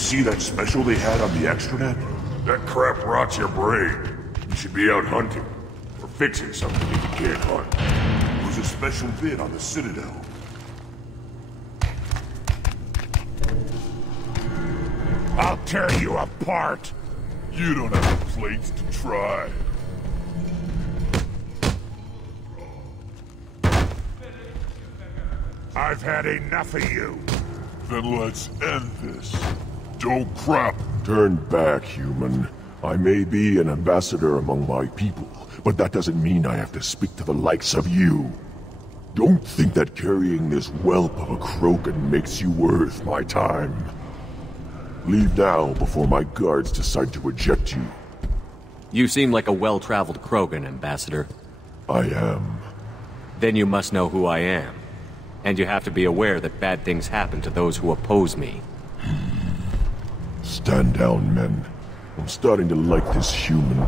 see that special they had on the extranet? That crap rots your brain. You should be out hunting. Or fixing something if you can't hunt. There's a special bid on the Citadel. I'll tear you apart! You don't have the plates to try. I've had enough of you. Then let's end this. Don't crap. Turn back, human. I may be an ambassador among my people, but that doesn't mean I have to speak to the likes of you. Don't think that carrying this whelp of a Krogan makes you worth my time. Leave now before my guards decide to eject you. You seem like a well-traveled Krogan, Ambassador. I am. Then you must know who I am. And you have to be aware that bad things happen to those who oppose me. Stand down, men. I'm starting to like this human.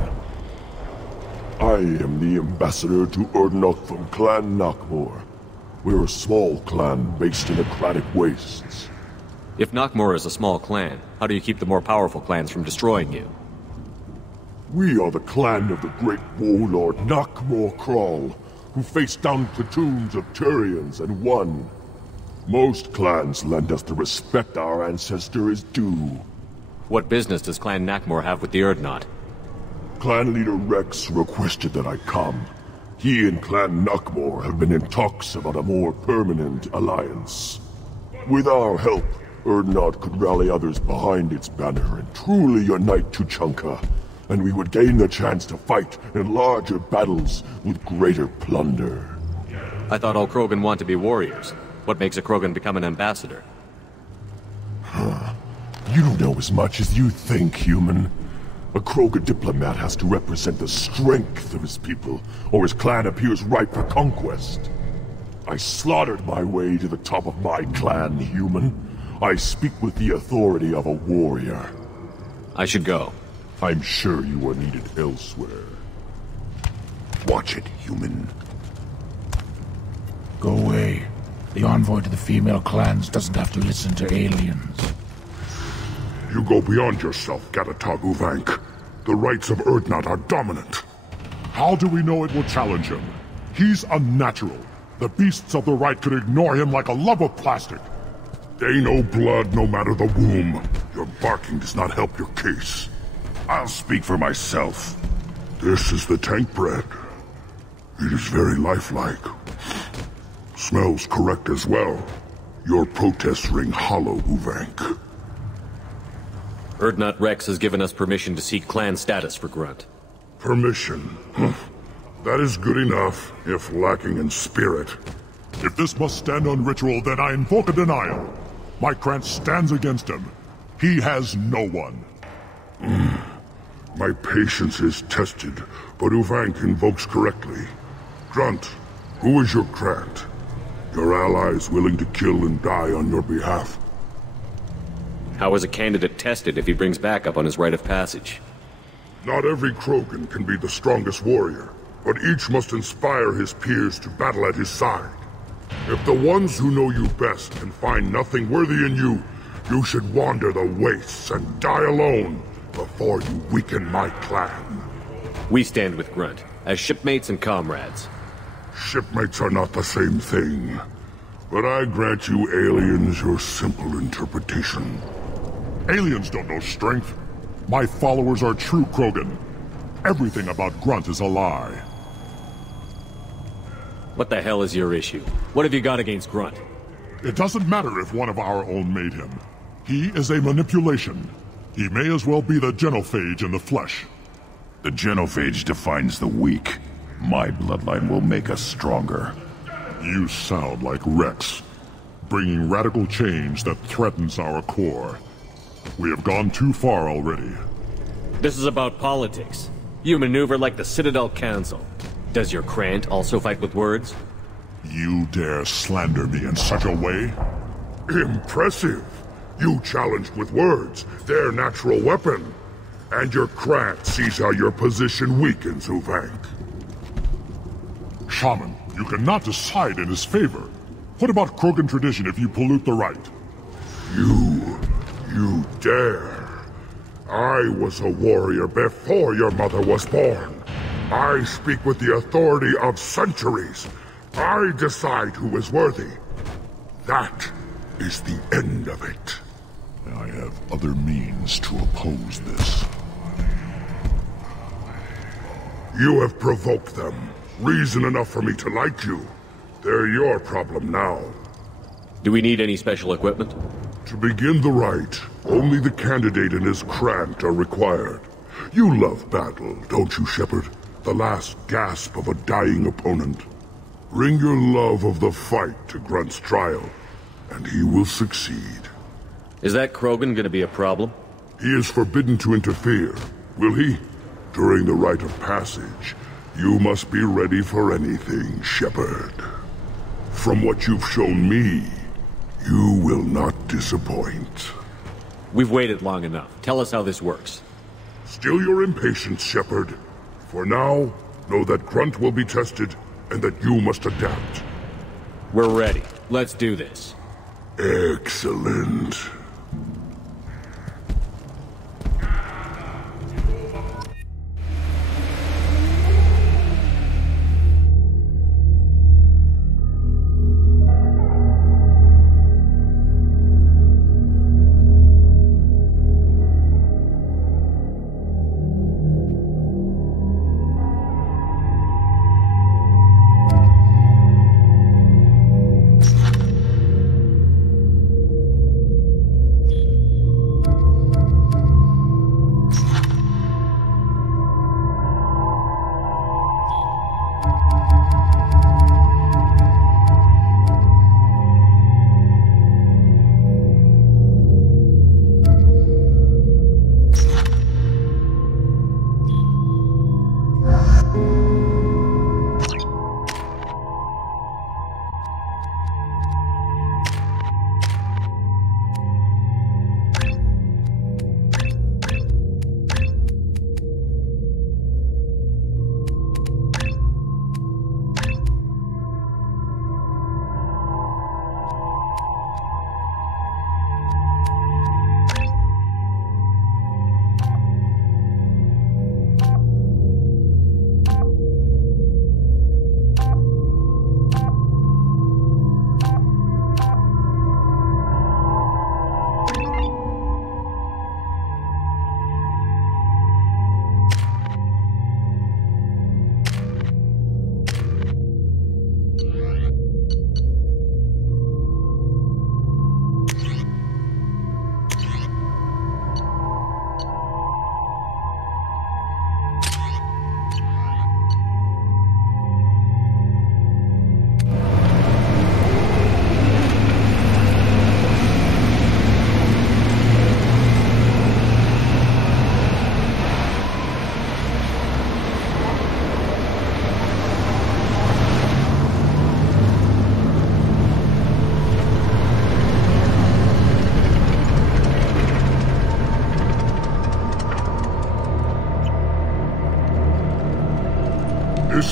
I am the ambassador to Urdnot from Clan Nakmor. We're a small clan based in the Kratic Wastes. If Nakmor is a small clan, how do you keep the more powerful clans from destroying you? We are the clan of the great warlord Nakmor Kral, who faced down platoons of Turians and won. Most clans lend us the respect our ancestor is due. What business does Clan Nakmor have with the Urdnot? Clan leader Rex requested that I come. He and Clan Nakmor have been in talks about a more permanent alliance. With our help, Urdnot could rally others behind its banner and truly unite Tuchanka, and we would gain the chance to fight in larger battles with greater plunder. I thought all Krogan want to be warriors. What makes a Krogan become an ambassador? You don't know as much as you think, human. A Krogan diplomat has to represent the strength of his people, or his clan appears ripe for conquest. I slaughtered my way to the top of my clan, human. I speak with the authority of a warrior. I should go. I'm sure you are needed elsewhere. Watch it, human. Go away. The envoy to the female clans doesn't have to listen to aliens. You go beyond yourself, Gatatog Uvank. The rights of Urdnot are dominant. How do we know it will challenge him? He's unnatural. The beasts of the right could ignore him like a lump of plastic. They know blood no matter the womb. Your barking does not help your case. I'll speak for myself. This is the tank bread. It is very lifelike. Smells correct as well. Your protests ring hollow, Uvank. Urdnot Rex has given us permission to seek clan status for Grunt. Permission? That is good enough, if lacking in spirit. If this must stand on ritual, then I invoke a denial. My Krant stands against him. He has no one. My patience is tested, but Uvank invokes correctly. Grunt, who is your Krant? Your allies willing to kill and die on your behalf? How is a candidate tested if he brings backup on his rite of passage? Not every Krogan can be the strongest warrior, but each must inspire his peers to battle at his side. If the ones who know you best can find nothing worthy in you, you should wander the wastes and die alone before you weaken my clan. We stand with Grunt, as shipmates and comrades. Shipmates are not the same thing, but I grant you aliens your simple interpretation. Aliens don't know strength. My followers are true Krogan. Everything about Grunt is a lie. What the hell is your issue? What have you got against Grunt? It doesn't matter if one of our own made him. He is a manipulation. He may as well be the genophage in the flesh. The genophage defines the weak. My bloodline will make us stronger. You sound like Rex, bringing radical change that threatens our core. We have gone too far already. This is about politics. You maneuver like the Citadel Council. Does your Krant also fight with words? You dare slander me in such a way? Impressive! You challenged with words, their natural weapon. And your Krant sees how your position weakens, Uvank. Shaman, you cannot decide in his favor. What about Krogan tradition if you pollute the rite? You dare! I was a warrior before your mother was born. I speak with the authority of centuries. I decide who is worthy. That is the end of it. I have other means to oppose this. You have provoked them. Reason enough for me to like you. They're your problem now. Do we need any special equipment? To begin the rite, only the candidate and his Grant are required. You love battle, don't you, Shepard? The last gasp of a dying opponent. Bring your love of the fight to Grunt's trial, and he will succeed. Is that Krogan gonna be a problem? He is forbidden to interfere, will he? During the rite of passage, you must be ready for anything, Shepard. From what you've shown me, you will not disappoint. We've waited long enough. Tell us how this works. Still your impatience, Shepard. For now, know that Grunt will be tested, and that you must adapt. We're ready. Let's do this. Excellent.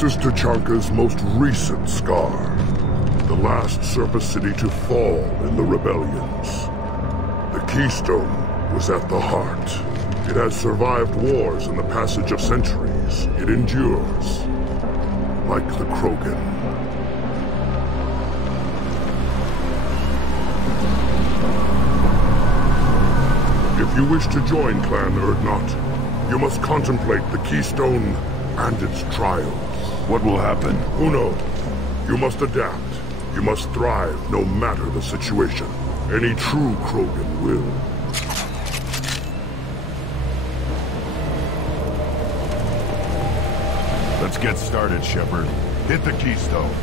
This is Tachanka's most recent scar. The last surface city to fall in the rebellions. The Keystone was at the heart. It has survived wars and the passage of centuries. It endures. Like the Krogan. If you wish to join Clan Urdnot, you must contemplate the Keystone and its trials. What will happen? Who knows? You must adapt. You must thrive no matter the situation. Any true Krogan will. Let's get started, Shepard. Hit the Keystone.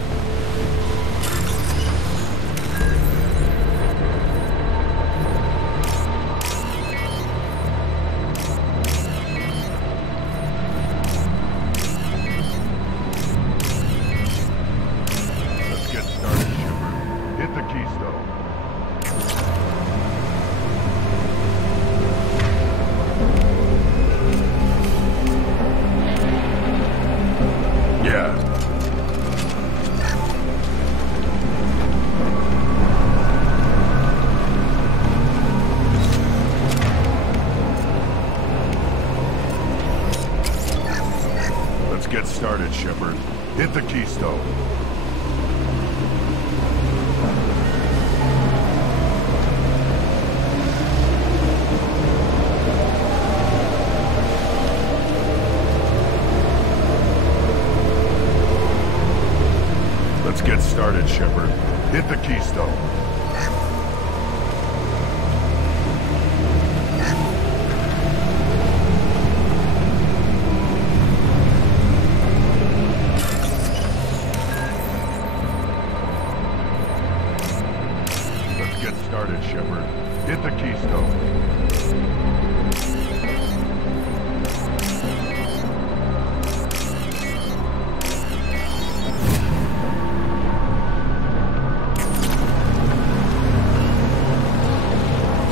started, Shepard. Hit the keystone. Let's get started, Shepard. Hit the keystone. Shepard. Hit the keystone.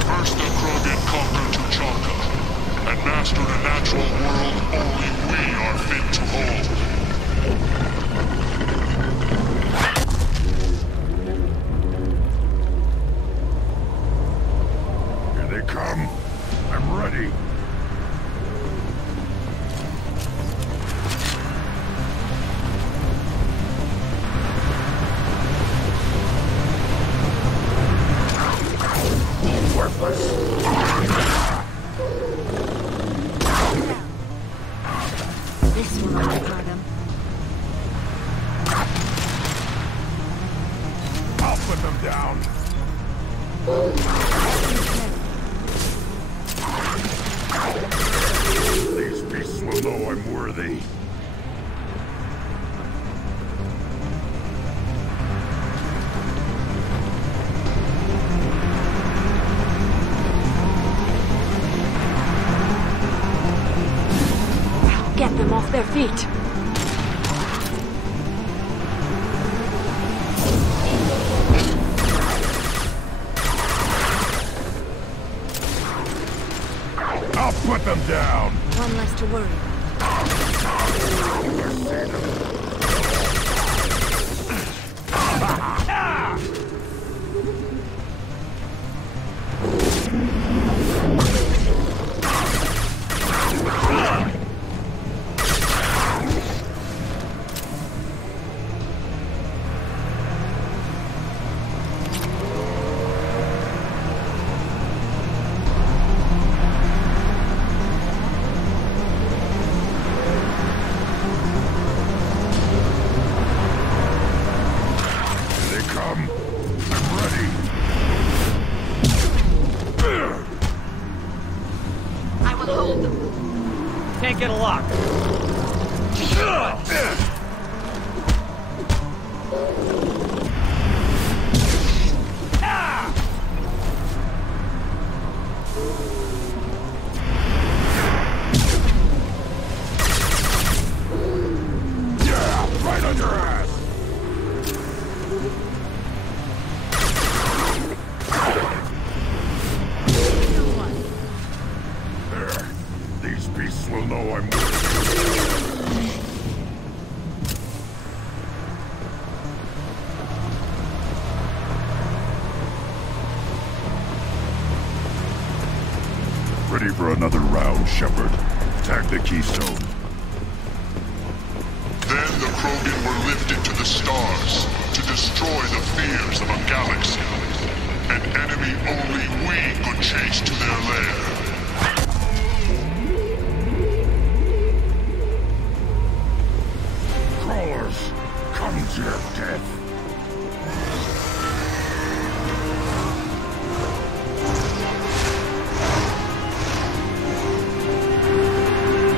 First the Krogan conquered Tuchanka, and mastered a natural world only we are fit to hold. Come. I'm ready. Worthless. This will hurt him. I'll put them down. These beasts will know I'm worthy. Get them off their feet. I'll put them down. One less to worry. Can't get a lock. Yeah, right on your ass. These beasts will know I'm ready for another round, Shepard. Tag the keystone. Then the Krogan were lifted to the stars to destroy the fears of a galaxy. An enemy only we could chase to their lair. Crawlers, come to your death.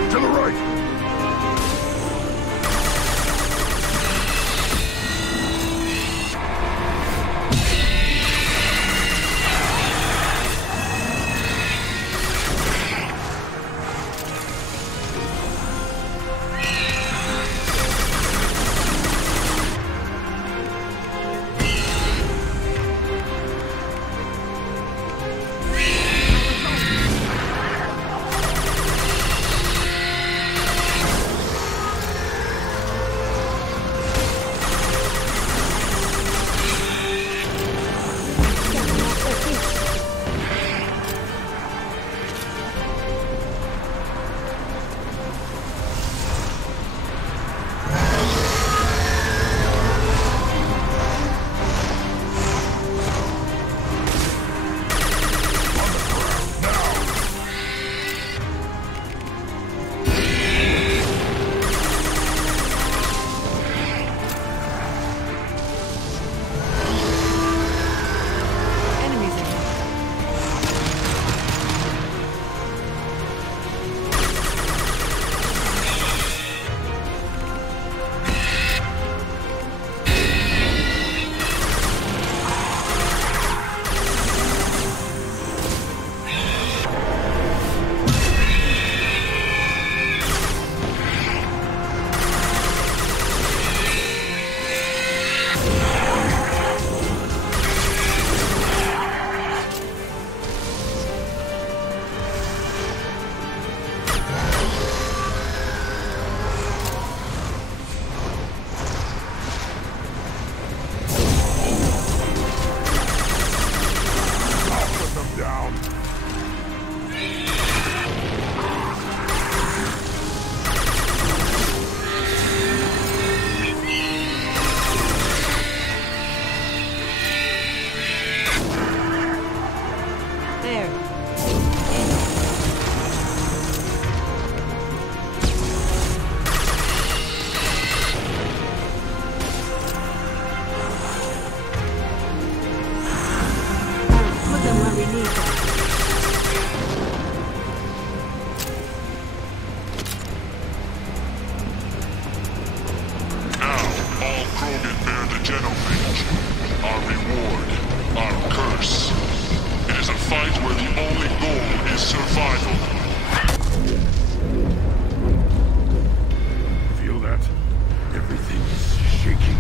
To the right. Put them where we need them. Now, all Krogan bear the genophage. Our reward, our curse. It is a fight where the only goal is survival. Feel that? Everything is shaking.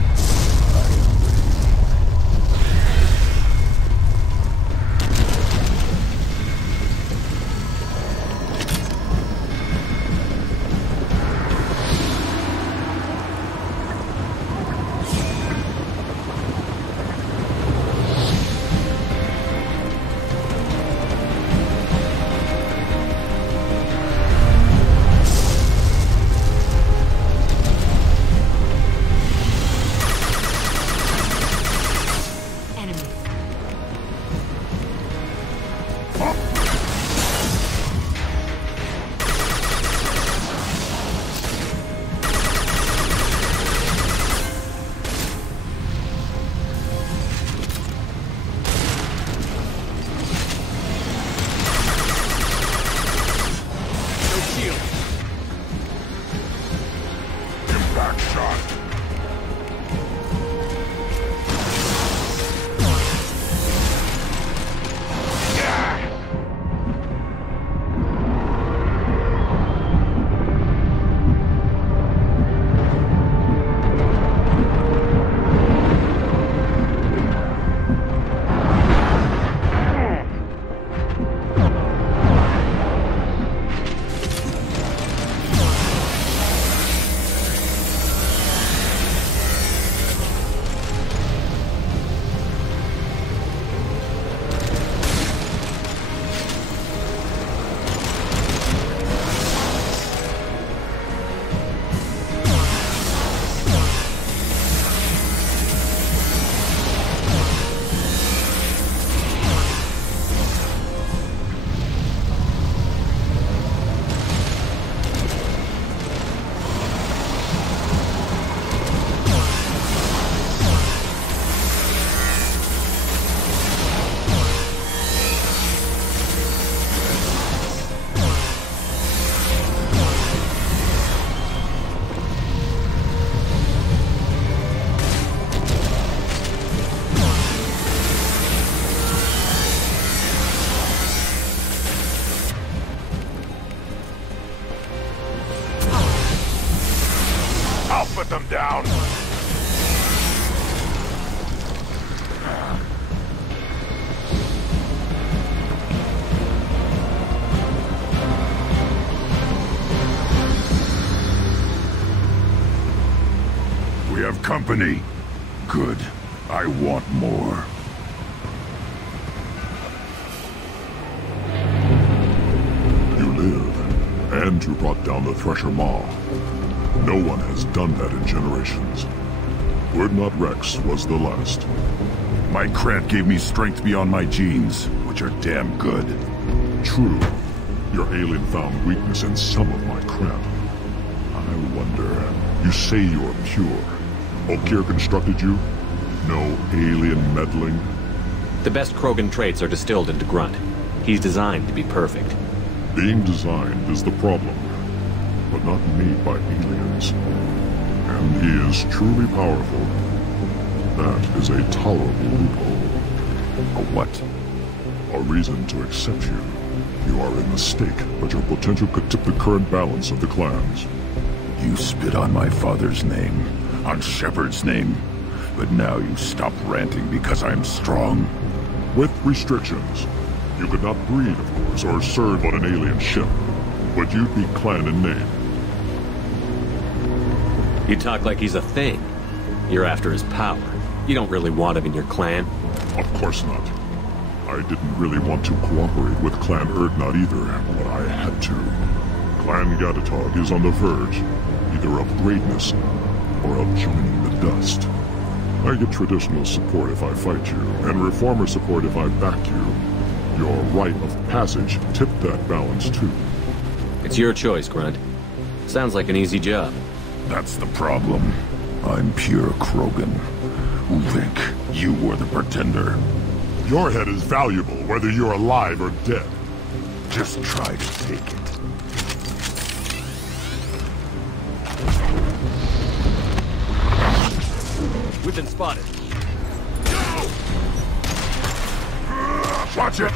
Put them down! We have company. Good. I want more. You live, and you brought down the thresher maw. No one has done that in generations. Word Not Rex was the last. My Krant gave me strength beyond my genes, which are damn good. True. Your alien found weakness in some of my Krant. I wonder, you say you're pure. Okier constructed you? No alien meddling? The best Krogan traits are distilled into Grunt. He's designed to be perfect. Being designed is the problem, but not made by aliens. And he is truly powerful. That is a tolerable loophole. A what? A reason to accept you. You are a mistake, but your potential could tip the current balance of the clans. You spit on my father's name, on Shepard's name, but now you stop ranting because I'm strong. With restrictions. You could not breed, of course, or serve on an alien ship, but you'd be clan in name. You talk like he's a thing. You're after his power. You don't really want him in your clan. Of course not. I didn't really want to cooperate with Clan Erdnot either, but I had to. Clan Gatatog is on the verge, either of greatness or of joining the dust. I get traditional support if I fight you, and reformer support if I back you. Your rite of passage tipped that balance too. It's your choice, Grunt. Sounds like an easy job. That's the problem. I'm pure Krogan. Who think you were the pretender? Your head is valuable whether you're alive or dead. Just try to take it. We've been spotted. Watch it!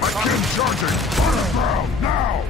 My kid charging! On the ground, now!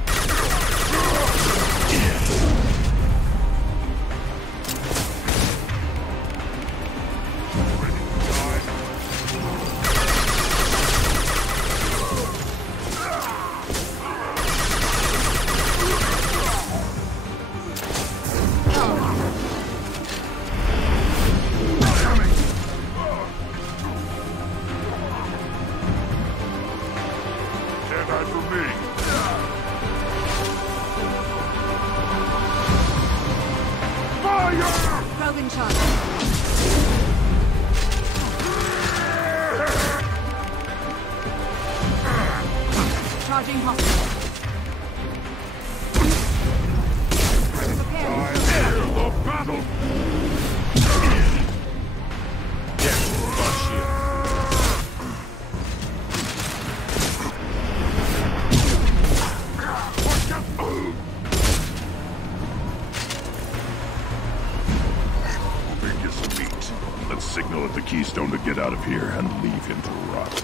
Krogan charge. Charging hostile. The battle! Let's signal at the Keystone to get out of here and leave him to rot.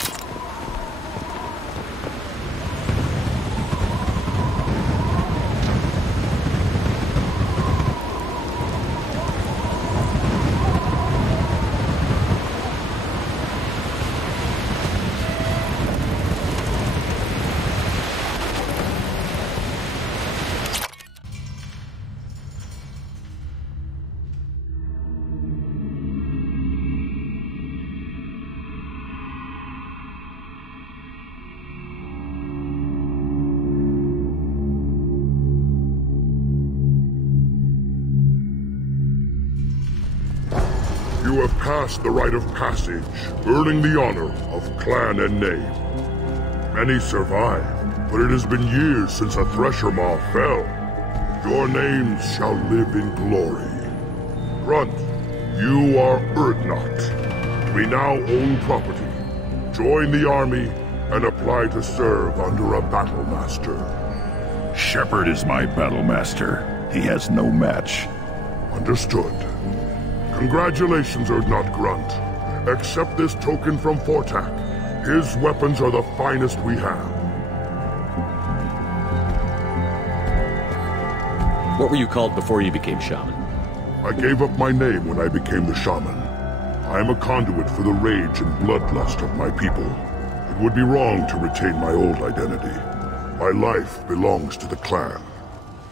You have passed the rite of passage, earning the honor of clan and name. Many survive, but it has been years since a thresher maw fell. Your names shall live in glory. Grunt, you are Urdnot. We now own property. Join the army and apply to serve under a battle master. Shepard is my battle master. He has no match. Understood. Congratulations, Urdnot Grunt. Accept this token from Fortak. His weapons are the finest we have. What were you called before you became shaman? I gave up my name when I became the shaman. I am a conduit for the rage and bloodlust of my people. It would be wrong to retain my old identity. My life belongs to the clan.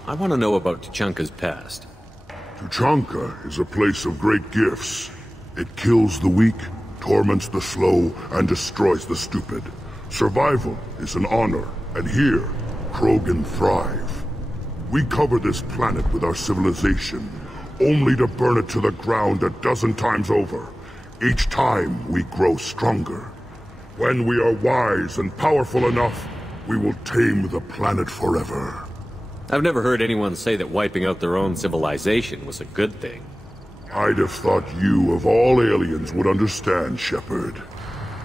I want to know about Tuchanka's past. Tuchanka is a place of great gifts. It kills the weak, torments the slow, and destroys the stupid. Survival is an honor, and here, Krogan thrive. We cover this planet with our civilization, only to burn it to the ground a dozen times over. Each time, we grow stronger. When we are wise and powerful enough, we will tame the planet forever. I've never heard anyone say that wiping out their own civilization was a good thing. I'd have thought you, of all aliens, would understand, Shepard.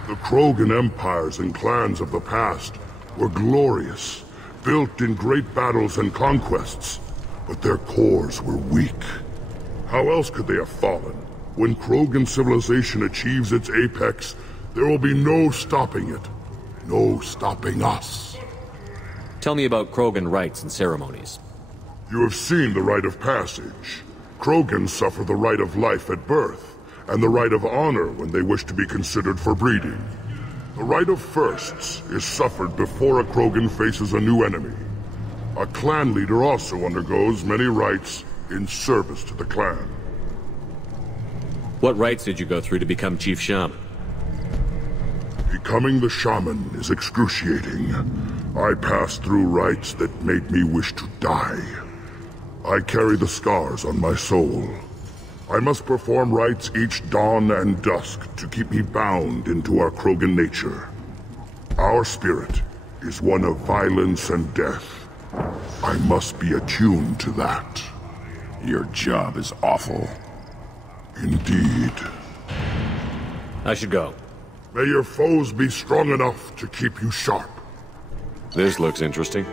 The Krogan empires and clans of the past were glorious, built in great battles and conquests, but their cores were weak. How else could they have fallen? When Krogan civilization achieves its apex, there will be no stopping it. No stopping us. Tell me about Krogan rites and ceremonies. You have seen the rite of passage. Krogan suffer the rite of life at birth, and the rite of honor when they wish to be considered for breeding. The rite of firsts is suffered before a Krogan faces a new enemy. A clan leader also undergoes many rites in service to the clan. What rites did you go through to become Chief Shaman? Becoming the shaman is excruciating. I passed through rites that made me wish to die. I carry the scars on my soul. I must perform rites each dawn and dusk to keep me bound into our Krogan nature. Our spirit is one of violence and death. I must be attuned to that. Your job is awful. Indeed. I should go. May your foes be strong enough to keep you sharp. This looks interesting.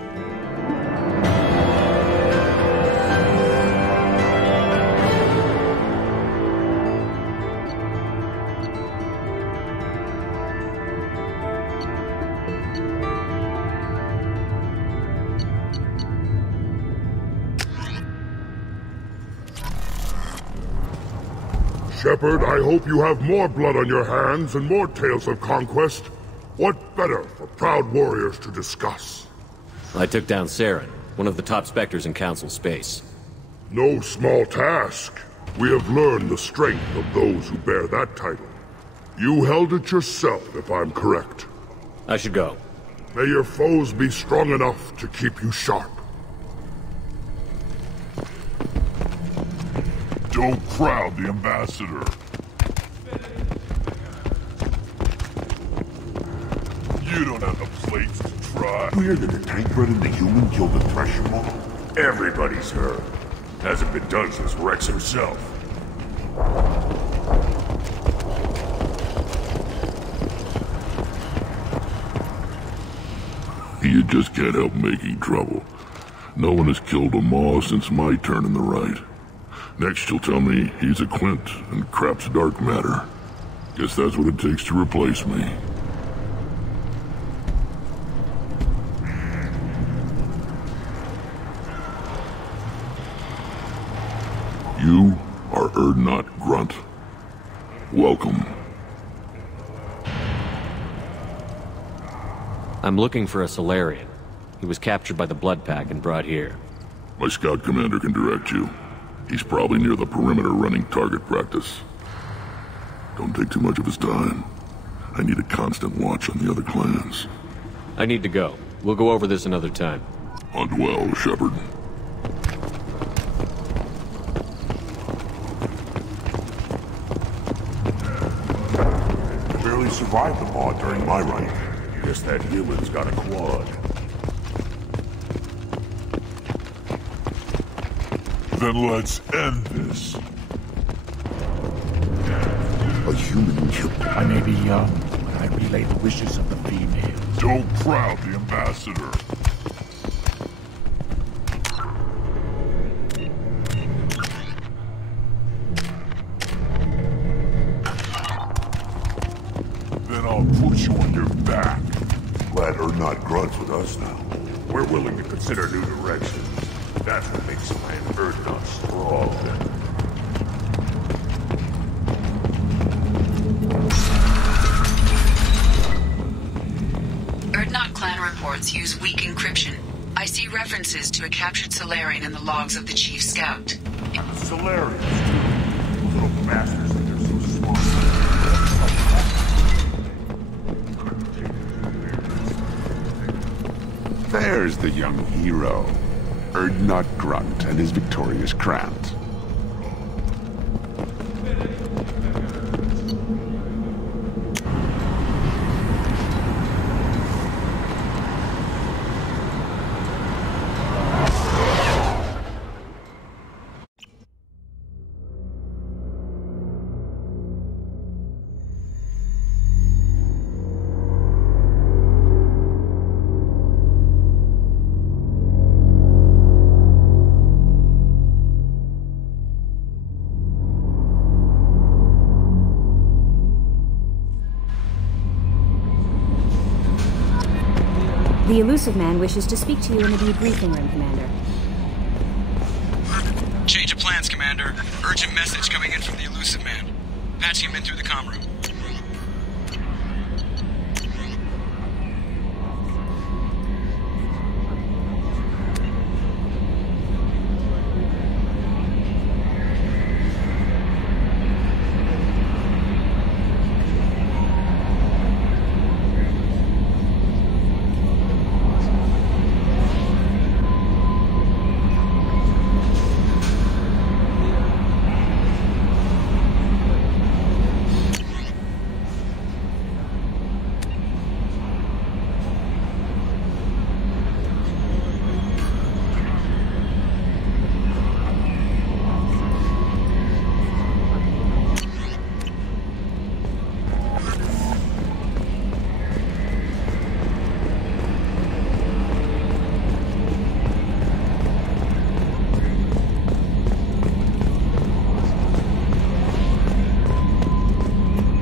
Shepard, I hope you have more blood on your hands and more tales of conquest. What better for proud warriors to discuss? I took down Saren, one of the top Spectres in Council space. No small task. We have learned the strength of those who bear that title. You held it yourself, if I'm correct. I should go. May your foes be strong enough to keep you sharp. Don't crowd the ambassador. You don't have the plates to try. You hear that the tank bred and the human killed the thresher model? Everybody's heard. Hasn't been done since Rex himself. You just can't help making trouble. No one has killed a Maw since my turn in the right. Next you'll tell me he's a Quint and crap's dark matter. Guess that's what it takes to replace me. You are not Grunt. Welcome. I'm looking for a Solarian. He was captured by the Blood Pack and brought here. My scout commander can direct you. He's probably near the perimeter running target practice. Don't take too much of his time. I need a constant watch on the other clans. I need to go. We'll go over this another time. Hunt well, Shepard. I barely survived the Maw during my reign. Guess that human's got a quad. Then let's end this. A human killed. I may be young, but I relay the wishes of the female. Don't crowd the ambassador. Then I'll put you on your back. Glad not Grunt's with us now. We're willing to consider new directions. That's what makes Clan not strong. Erdnot clan reports use weak encryption. I see references to a captured Solarian in the logs of the Chief Scout. Solarians, too. Little bastards think they're so smart. There's the young hero. Erdnot Grunt and his victorious Krant. The Elusive Man wishes to speak to you in the debriefing room, Commander. Change of plans, Commander. Urgent message coming in from the Elusive Man. Patching him in through the comm room.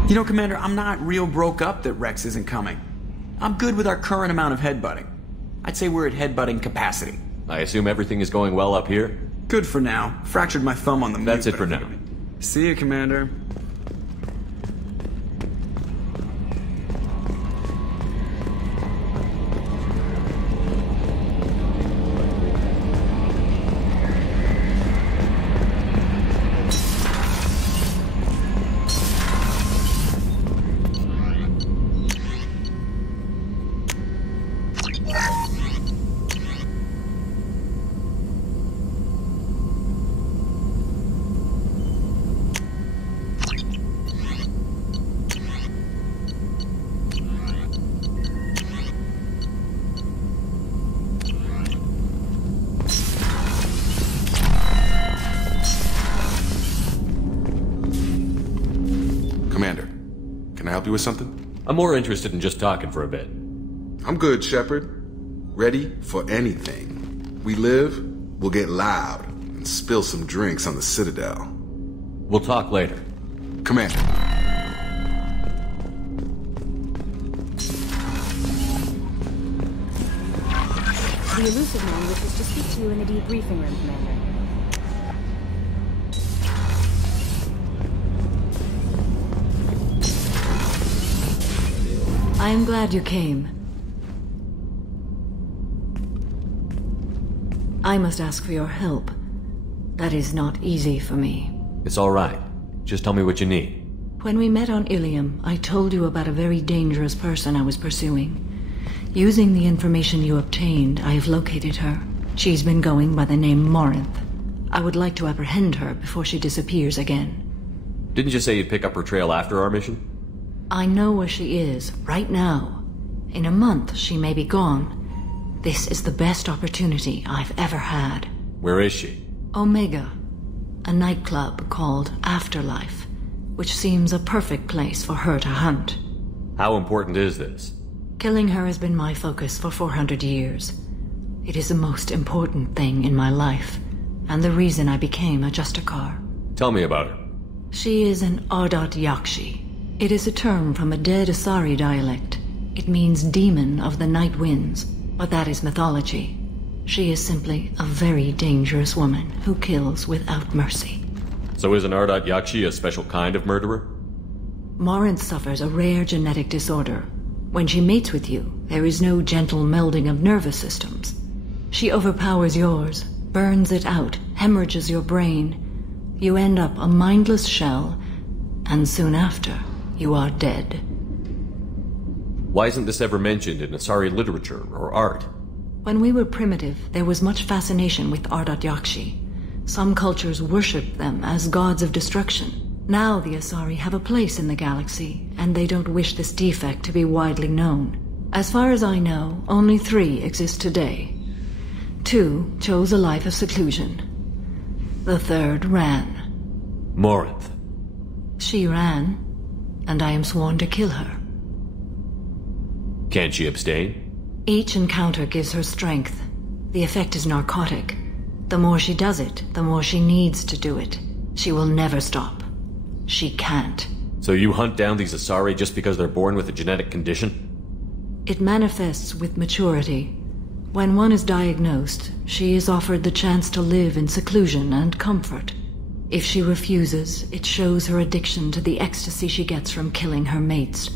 You know, Commander, I'm not real broke up that Rex isn't coming. I'm good with our current amount of headbutting. I'd say we're at headbutting capacity. I assume everything is going well up here? Good for now. Fractured my thumb on the mute. That's it for now. See you, Commander. You with something? I'm more interested in just talking for a bit. I'm good, Shepard. Ready for anything. We live, we'll get loud, and spill some drinks on the Citadel. We'll talk later. Commander. The elusive man wishes to speak to you in the debriefing room, Commander. I am glad you came. I must ask for your help. That is not easy for me. It's all right. Just tell me what you need. When we met on Ilium, I told you about a very dangerous person I was pursuing. Using the information you obtained, I have located her. She's been going by the name Morinth. I would like to apprehend her before she disappears again. Didn't you say you'd pick up her trail after our mission? I know where she is, right now. In a month, she may be gone. This is the best opportunity I've ever had. Where is she? Omega. A nightclub called Afterlife, which seems a perfect place for her to hunt. How important is this? Killing her has been my focus for 400 years. It is the most important thing in my life, and the reason I became a Justicar. Tell me about her. She is an Ardat Yakshi. It is a term from a dead Asari dialect. It means demon of the night winds, but that is mythology. She is simply a very dangerous woman who kills without mercy. So is an Ardat Yakshi a special kind of murderer? Morinth suffers a rare genetic disorder. When she mates with you, there is no gentle melding of nervous systems. She overpowers yours, burns it out, hemorrhages your brain. You end up a mindless shell, and soon after, you are dead. Why isn't this ever mentioned in Asari literature or art? When we were primitive, there was much fascination with Ardat Yakshi. Some cultures worshipped them as gods of destruction. Now the Asari have a place in the galaxy, and they don't wish this defect to be widely known. As far as I know, only 3 exist today. 2 chose a life of seclusion. The 3rd ran. Morinth. She ran, and I am sworn to kill her. Can't she abstain? Each encounter gives her strength. The effect is narcotic. The more she does it, the more she needs to do it. She will never stop. She can't. So you hunt down these Asari just because they're born with a genetic condition? It manifests with maturity. When one is diagnosed, she is offered the chance to live in seclusion and comfort. If she refuses, it shows her addiction to the ecstasy she gets from killing her mates.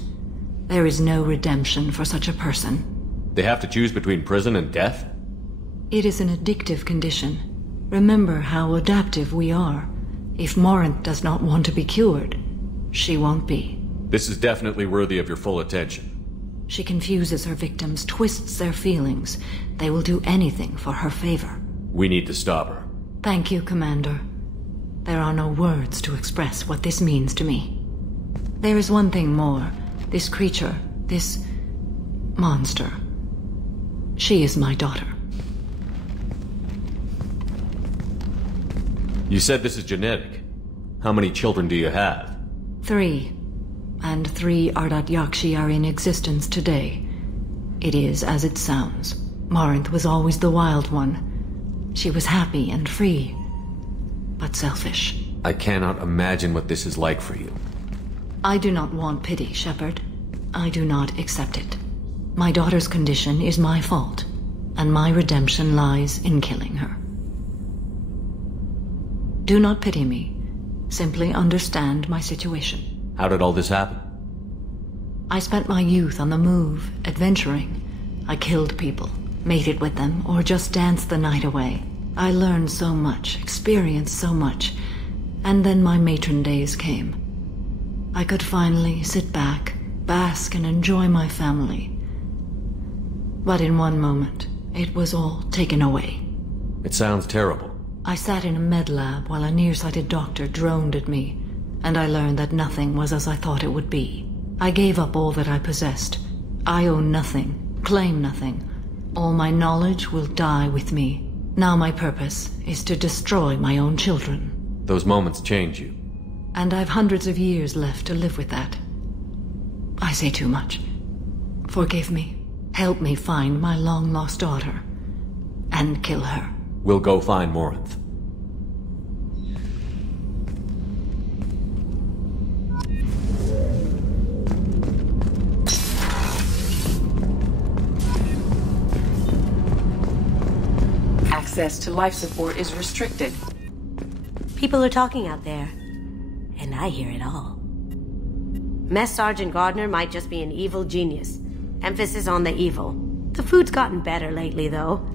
There is no redemption for such a person. They have to choose between prison and death? It is an addictive condition. Remember how adaptive we are. If Morinth does not want to be cured, she won't be. This is definitely worthy of your full attention. She confuses her victims, twists their feelings. They will do anything for her favor. We need to stop her. Thank you, Commander. There are no words to express what this means to me. There is one thing more. This creature, this monster. She is my daughter. You said this is genetic. How many children do you have? 3. And 3 Ardat Yakshi are in existence today. It is as it sounds. Morinth was always the wild one. She was happy and free, but selfish. I cannot imagine what this is like for you. I do not want pity, Shepard. I do not accept it. My daughter's condition is my fault, and my redemption lies in killing her. Do not pity me. Simply understand my situation. How did all this happen? I spent my youth on the move, adventuring. I killed people, mated with them, or just danced the night away. I learned so much, experienced so much, and then my matron days came. I could finally sit back, bask, and enjoy my family. But in one moment, it was all taken away. It sounds terrible. I sat in a med lab while a nearsighted doctor droned at me, and I learned that nothing was as I thought it would be. I gave up all that I possessed. I own nothing, claim nothing. All my knowledge will die with me. Now my purpose is to destroy my own children. Those moments change you. And I've hundreds of years left to live with that. I say too much. Forgive me. Help me find my long-lost daughter. And kill her. We'll go find Morinth. Access to life support is restricted. People are talking out there, and I hear it all. Mess Sergeant Gardner might just be an evil genius. Emphasis on the evil. The food's gotten better lately, though.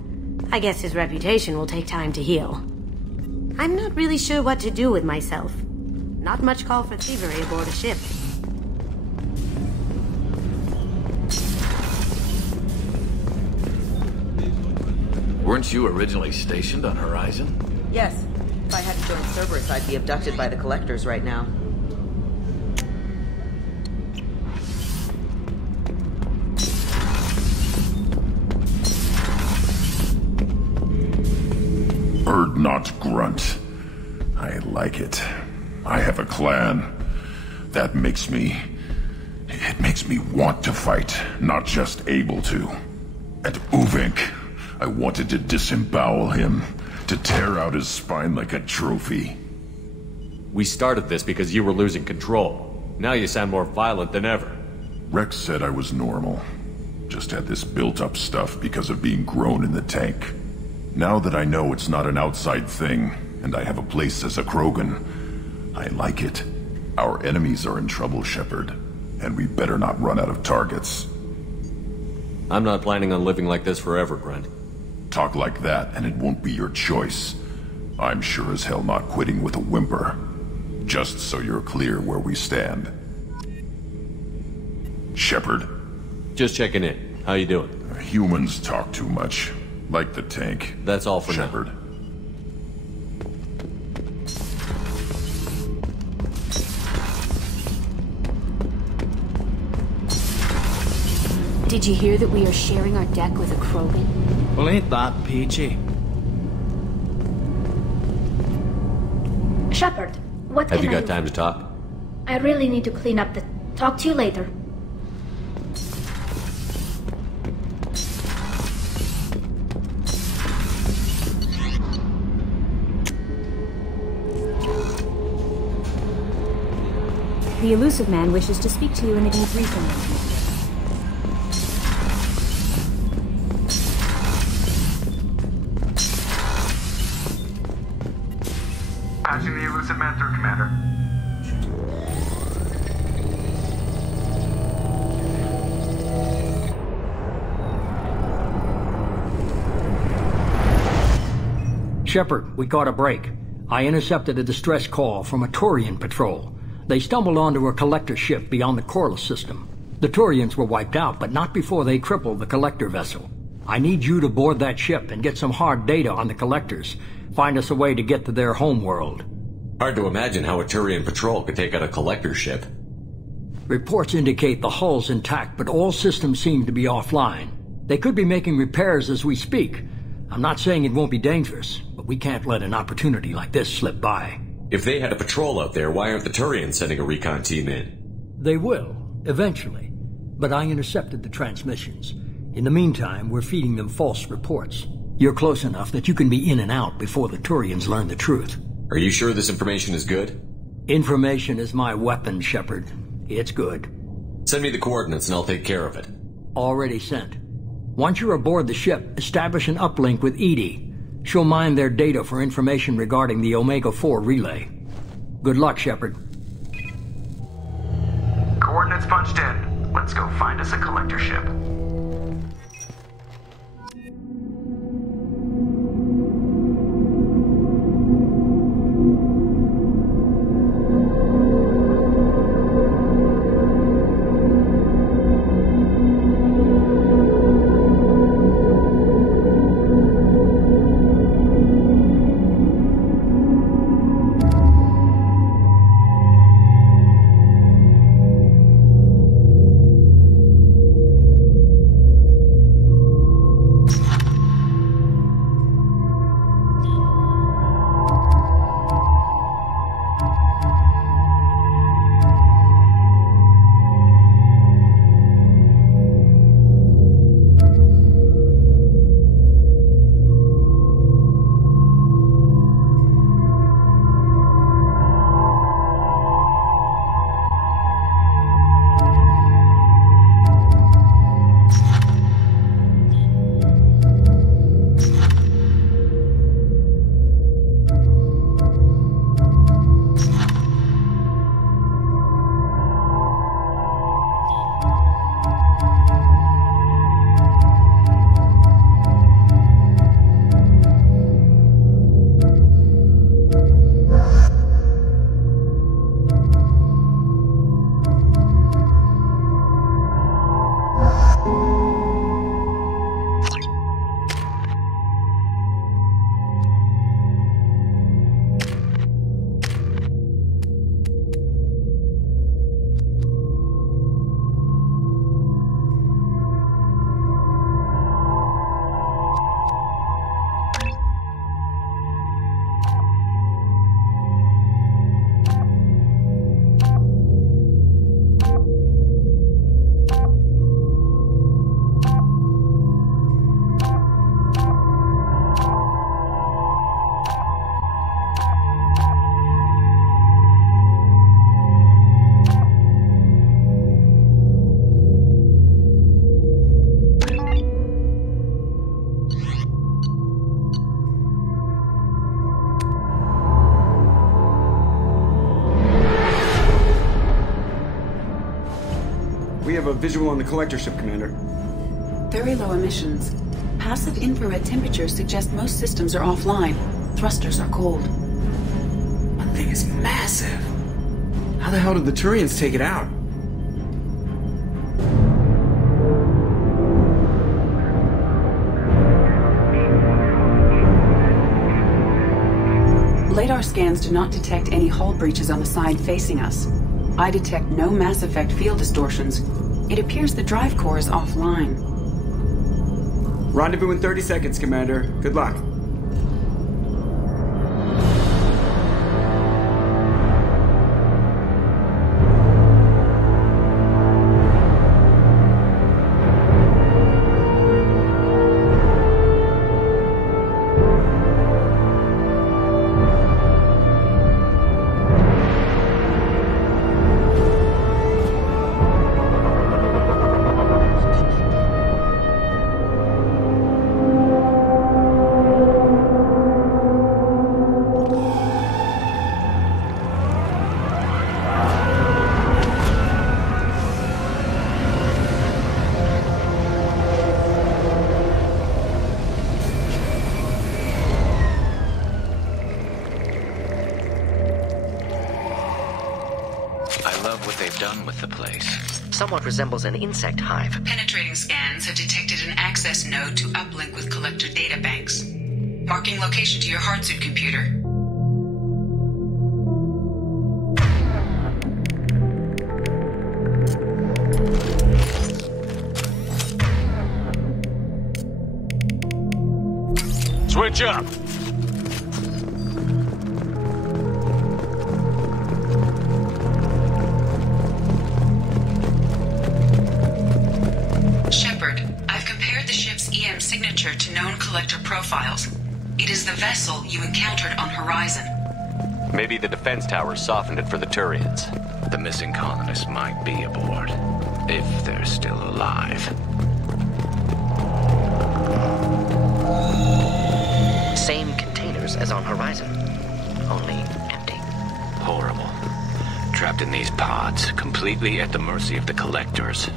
I guess his reputation will take time to heal. I'm not really sure what to do with myself. Not much call for thievery aboard a ship. Weren't you originally stationed on Horizon? Yes. If I had to join Cerberus, I'd be abducted by the Collectors right now. Heard not, Grunt. I like it. I have a clan. That makes me... It makes me want to fight, not just able to. At Uvink, I wanted to disembowel him, to tear out his spine like a trophy. We started this because you were losing control. Now you sound more violent than ever. Rex said I was normal. Just had this built-up stuff because of being grown in the tank. Now that I know it's not an outside thing, and I have a place as a Krogan, I like it. Our enemies are in trouble, Shepard, and we better not run out of targets. I'm not planning on living like this forever, Grunt. Talk like that, and it won't be your choice. I'm sure as hell not quitting with a whimper. Just so you're clear where we stand. Shepard. Just checking in. How you doing? Humans talk too much. Like the tank. That's all for Shepard. now. Did you hear that we are sharing our deck with a Krogan? Well, ain't that peachy? Shepard, what Have can you I got do? time to talk? I really need to clean up the... Talk to you later. The elusive man wishes to speak to you in a debriefing room. Patching the elusive man through, Commander. Shepard, we caught a break. I intercepted a distress call from a Turian patrol. They stumbled onto a collector ship beyond the Corliss system. The Turians were wiped out, but not before they crippled the collector vessel. I need you to board that ship and get some hard data on the collectors. Find us a way to get to their homeworld. Hard to imagine how a Turian patrol could take out a collector ship. Reports indicate the hull's intact, but all systems seem to be offline. They could be making repairs as we speak. I'm not saying it won't be dangerous, but we can't let an opportunity like this slip by. If they had a patrol out there, why aren't the Turians sending a recon team in? They will, eventually. But I intercepted the transmissions. In the meantime, we're feeding them false reports. You're close enough that you can be in and out before the Turians learn the truth. Are you sure this information is good? Information is my weapon, Shepard. It's good. Send me the coordinates and I'll take care of it. Already sent. Once you're aboard the ship, establish an uplink with Edie. She'll mine their data for information regarding the Omega-4 relay. Good luck, Shepard. Coordinates punched in. Let's go find us a collector ship. We have a visual on the collector ship, Commander. Very low emissions. Passive infrared temperatures suggest most systems are offline. Thrusters are cold. That thing is massive. How the hell did the Turians take it out? Radar scans do not detect any hull breaches on the side facing us. I detect no mass effect field distortions. It appears the drive core is offline. Rendezvous in 30 seconds, Commander. Good luck. Somewhat resembles an insect hive. Penetrating scans have detected an access node to uplink with collector databanks. Marking location to your hardsuit computer. Switch up! Shepard, I've compared the ship's EM signature to known collector profiles. It is the vessel you encountered on Horizon. Maybe the defense towers softened it for the Turians. The missing colonists might be aboard, if they're still alive. Same containers as on Horizon, only empty. Horrible. Trapped in these pods, completely at the mercy of the collectors.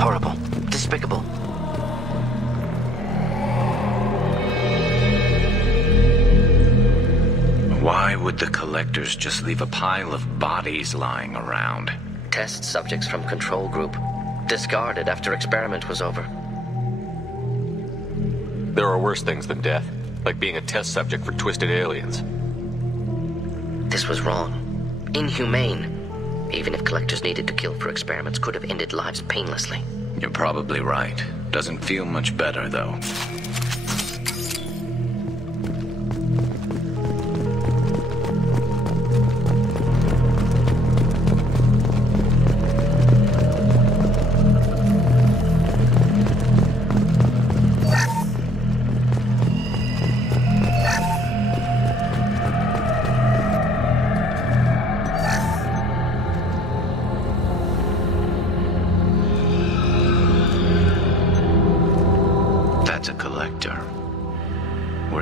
Horrible. Despicable. Why would the collectors just leave a pile of bodies lying around? Test subjects from control group. Discarded after experiment was over. There are worse things than death, like being a test subject for twisted aliens. This was wrong. Inhumane. Even if collectors needed to kill for experiments, could have ended lives painlessly. You're probably right. Doesn't feel much better, though.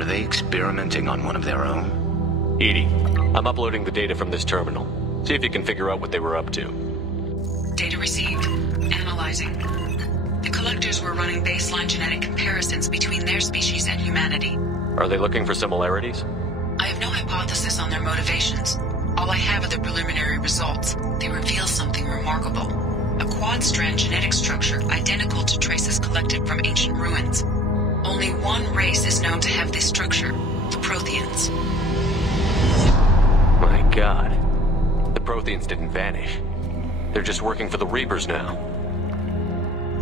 Experimenting on one of their own? Edie, I'm uploading the data from this terminal. See if you can figure out what they were up to. Data received. Analyzing. The collectors were running baseline genetic comparisons between their species and humanity. Are they looking for similarities? I have no hypothesis on their motivations. All I have are the preliminary results. They reveal something remarkable. A quad-strand genetic structure identical to traces collected from ancient ruins. Only one race is known to have this structure, the Protheans. My God. The Protheans didn't vanish. They're just working for the Reapers now.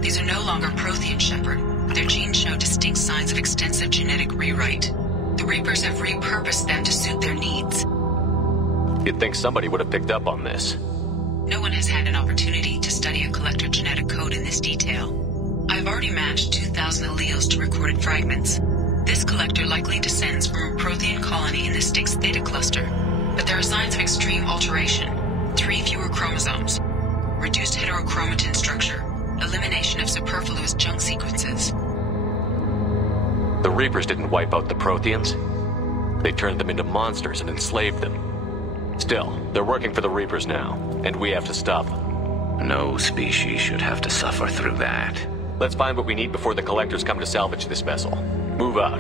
These are no longer Prothean, Shepard. Their genes show distinct signs of extensive genetic rewrite. The Reapers have repurposed them to suit their needs. You'd think somebody would have picked up on this. No one has had an opportunity to study a collector genetic code in this detail. I've already matched 2,000 alleles to recorded fragments. This collector likely descends from a Prothean colony in the Styx Theta cluster, but there are signs of extreme alteration. 3 fewer chromosomes, reduced heterochromatin structure, elimination of superfluous junk sequences. The Reapers didn't wipe out the Protheans. They turned them into monsters and enslaved them. Still, they're working for the Reapers now, and we have to stop them. No species should have to suffer through that. Let's find what we need before the collectors come to salvage this vessel. Move out.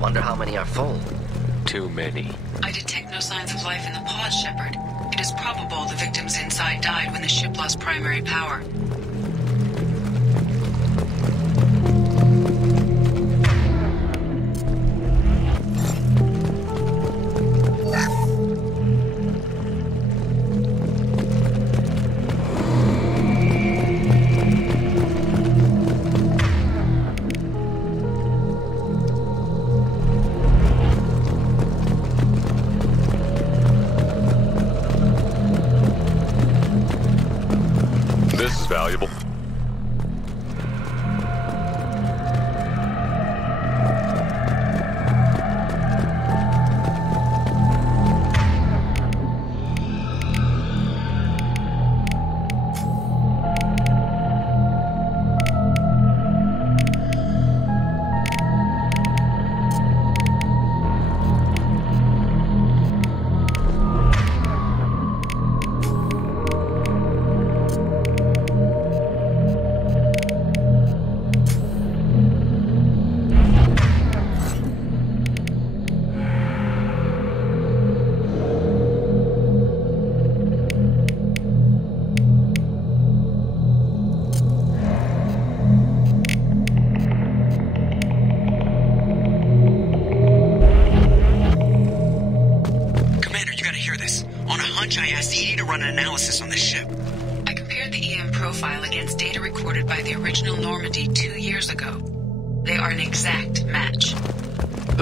Wonder how many are full. Too many. I detect no signs of life in the pod, Shepard. It is probable the victims inside died when the ship lost primary power. valuable?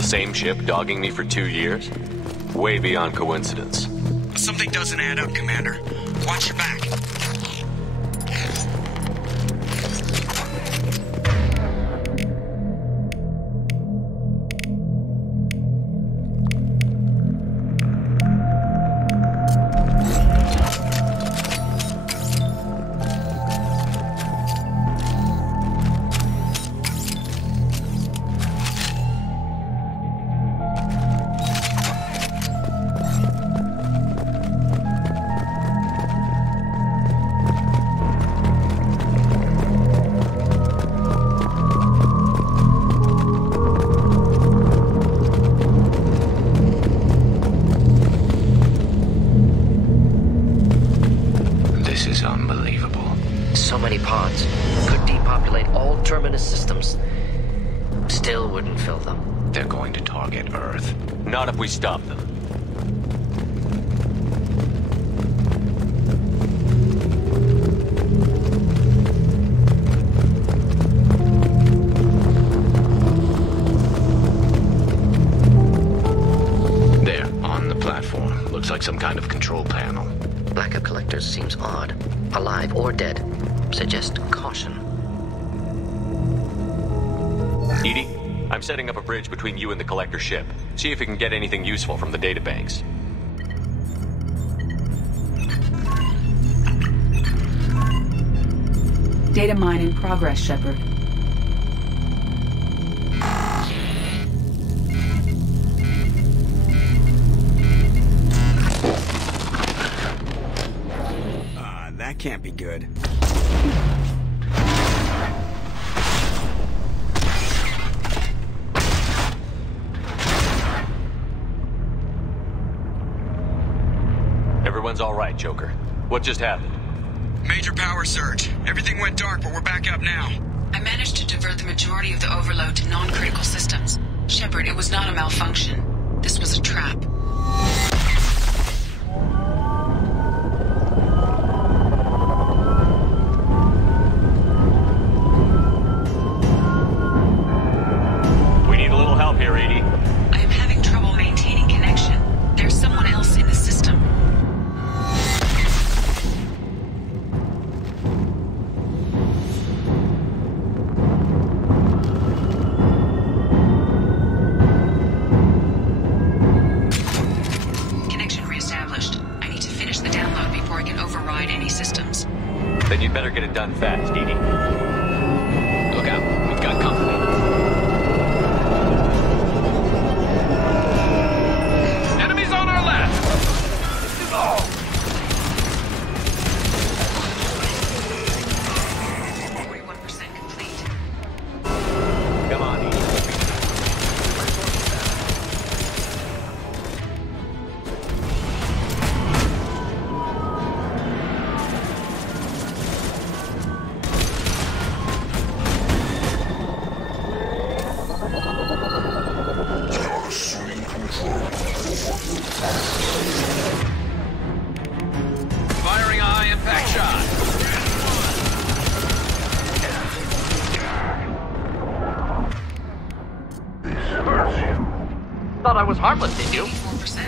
Same ship dogging me for 2 years? Way beyond coincidence. Something doesn't add up, Commander. Watch your back. Not if we stop them. There, on the platform. Looks like some kind of control panel. Lack of collectors seems odd. Alive or dead. Suggest caution. Edie, I'm setting up a bridge between you and the collector ship. See if you can get anything useful from the databanks. Data mine in progress, Shepard. That can't be good. Everyone's all right, Joker. What just happened? Major power surge. Everything went dark, but we're back up now. I managed to divert the majority of the overload to non-critical systems. Shepard, it was not a malfunction. This was a trap. We need a little help here, Edie. I am having trouble maintaining connection. There's someone else in the system. Then you'd better get it done fast, Edie. Look out, we've got company. Enemies on our left! Oh. 41% complete. Come on, Edie. Firing a high-impact shot. Thought I was harmless, did you? 84%.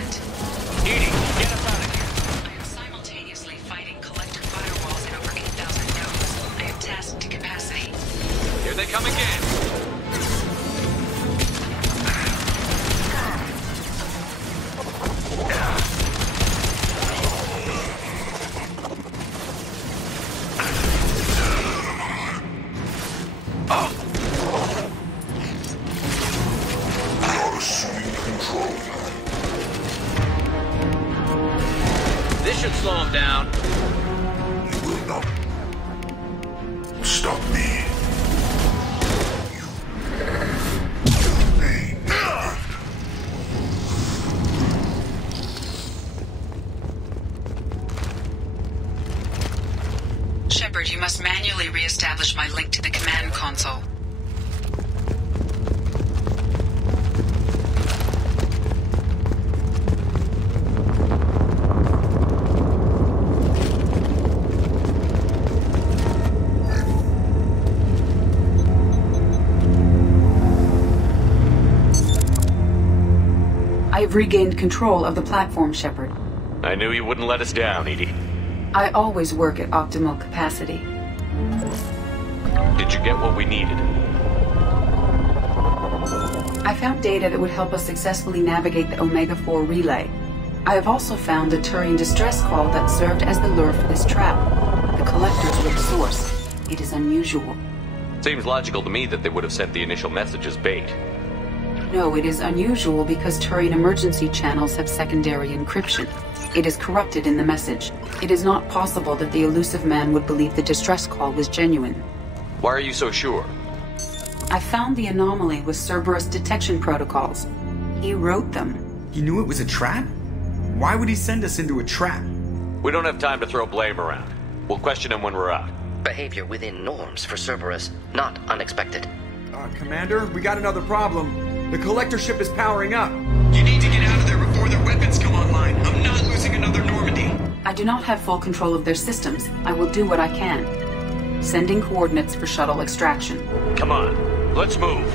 Edie, get us out of here. I am simultaneously fighting collector firewalls in over 8,000 nodes. they come again. This should slow him down. You will not stop me. Shepard, you must manually re-establish my link to the command console. I have regained control of the platform, Shepard. I knew you wouldn't let us down, Edie. I always work at optimal capacity. Did you get what we needed? I found data that would help us successfully navigate the Omega-4 relay. I have also found a Turian distress call that served as the lure for this trap. The collectors were the source. It is unusual. Seems logical to me that they would have sent the initial message as bait. No, it is unusual because Turian emergency channels have secondary encryption. It is corrupted in the message. It is not possible that the elusive man would believe the distress call was genuine. Why are you so sure? I found the anomaly with Cerberus detection protocols. He wrote them. He knew it was a trap? Why would he send us into a trap? We don't have time to throw blame around. We'll question him when we're out. Behavior within norms for Cerberus, not unexpected. Commander, we got another problem. The collector ship is powering up. You need to get out of there before their weapons come online. I'm not losing another Normandy. I do not have full control of their systems. I will do what I can. Sending coordinates for shuttle extraction. Come on, let's move.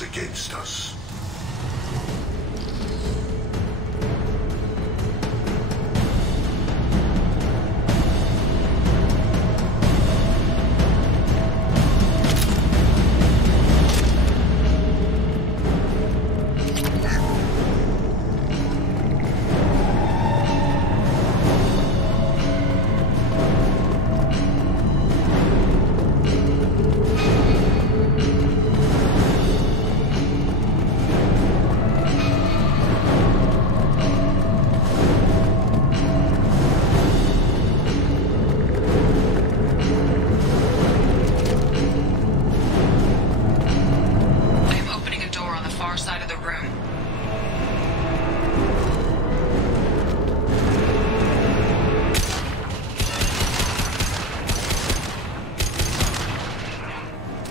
odds against us.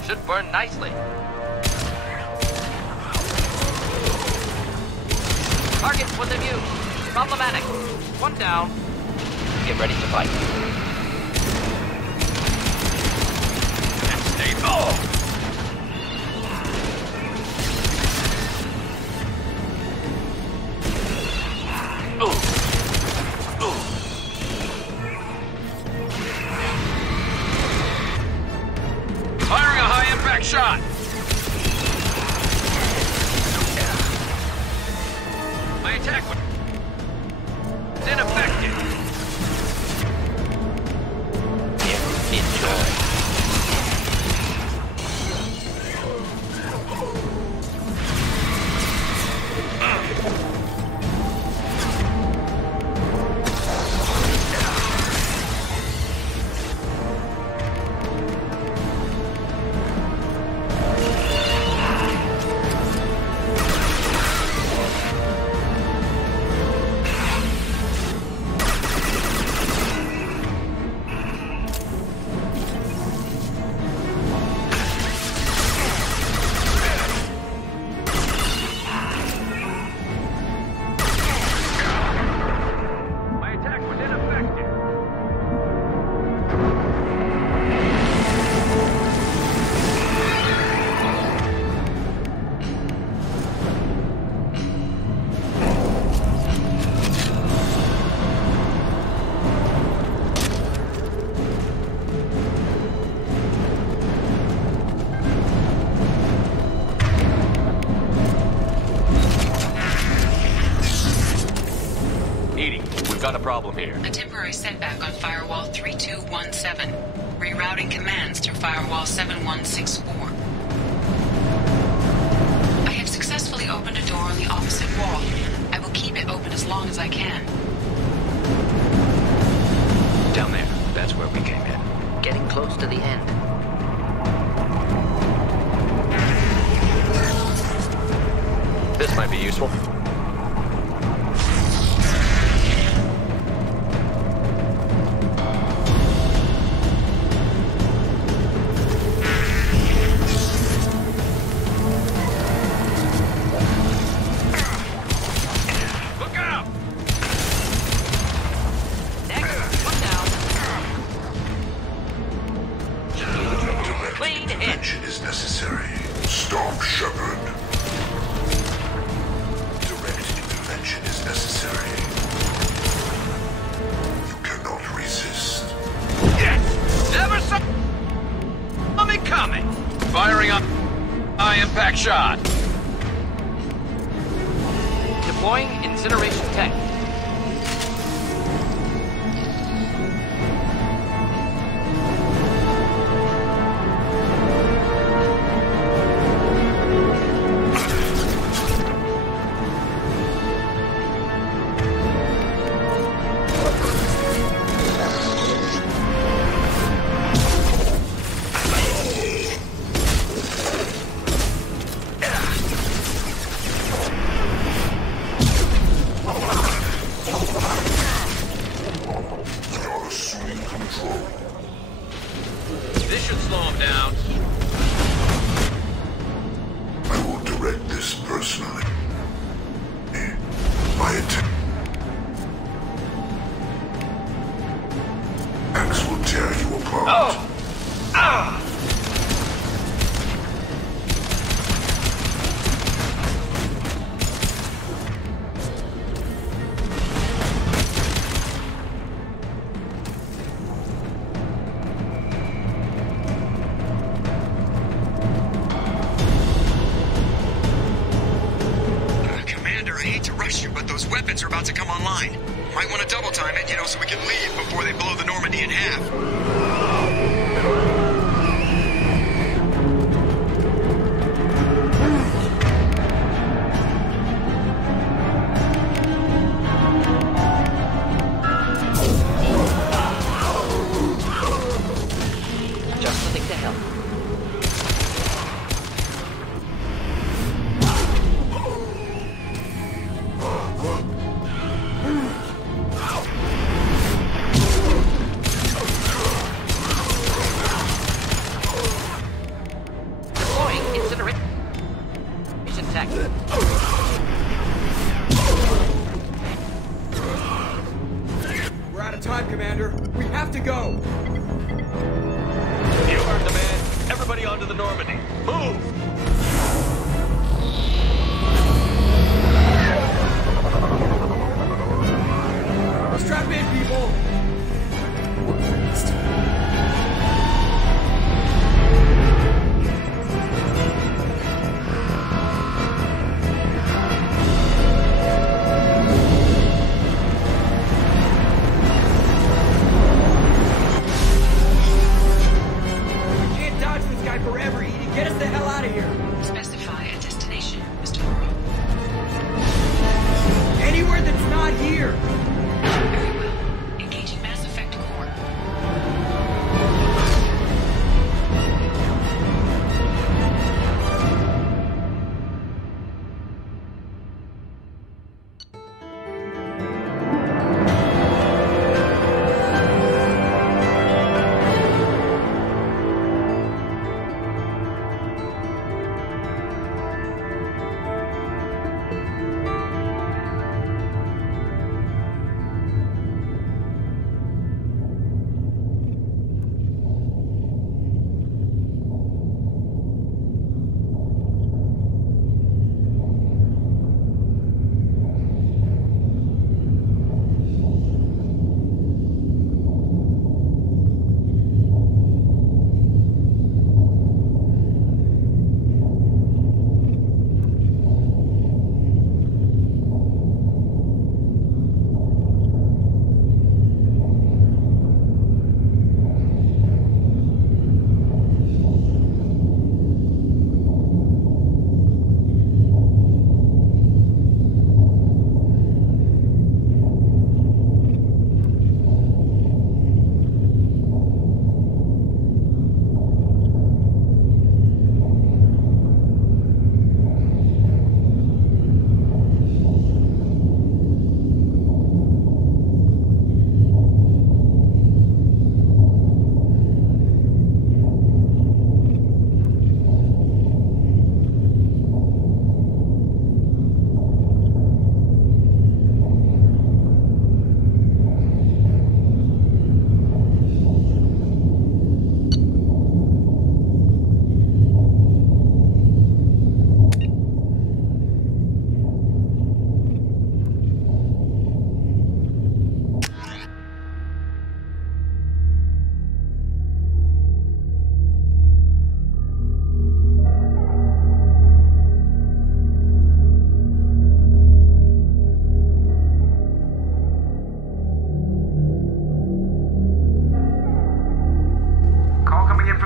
Should burn nicely. Target within view. Problematic. One down. Get ready to fight. And stay low. Firing a high-impact shot! My attack was ineffective! Enjoy. Got a problem here. A temporary setback on Firewall 3217. Rerouting commands through Firewall 7164. I have successfully opened a door on the opposite wall. I will keep it open as long as I can. Down there. That's where we came in. Getting close to the end. This might be useful. Intervention is necessary. Stop, Shepard. Direct intervention is necessary. You cannot resist. Yes! Never saw me coming! Firing up high-impact shot. Deploying incineration tank. fragments are about to come online. Might want to double time it, so we can leave before they blow the Normandy in half. Just something to help. We're out of time, Commander. We have to go. You heard the man. Everybody onto the Normandy. Move! Strap in, people! We can't dodge this guy forever, Edie. Get us the hell out of here! Specify a destination, Mr. Morrow. Anywhere that's not here! Very well. Engaging Mass Effect core.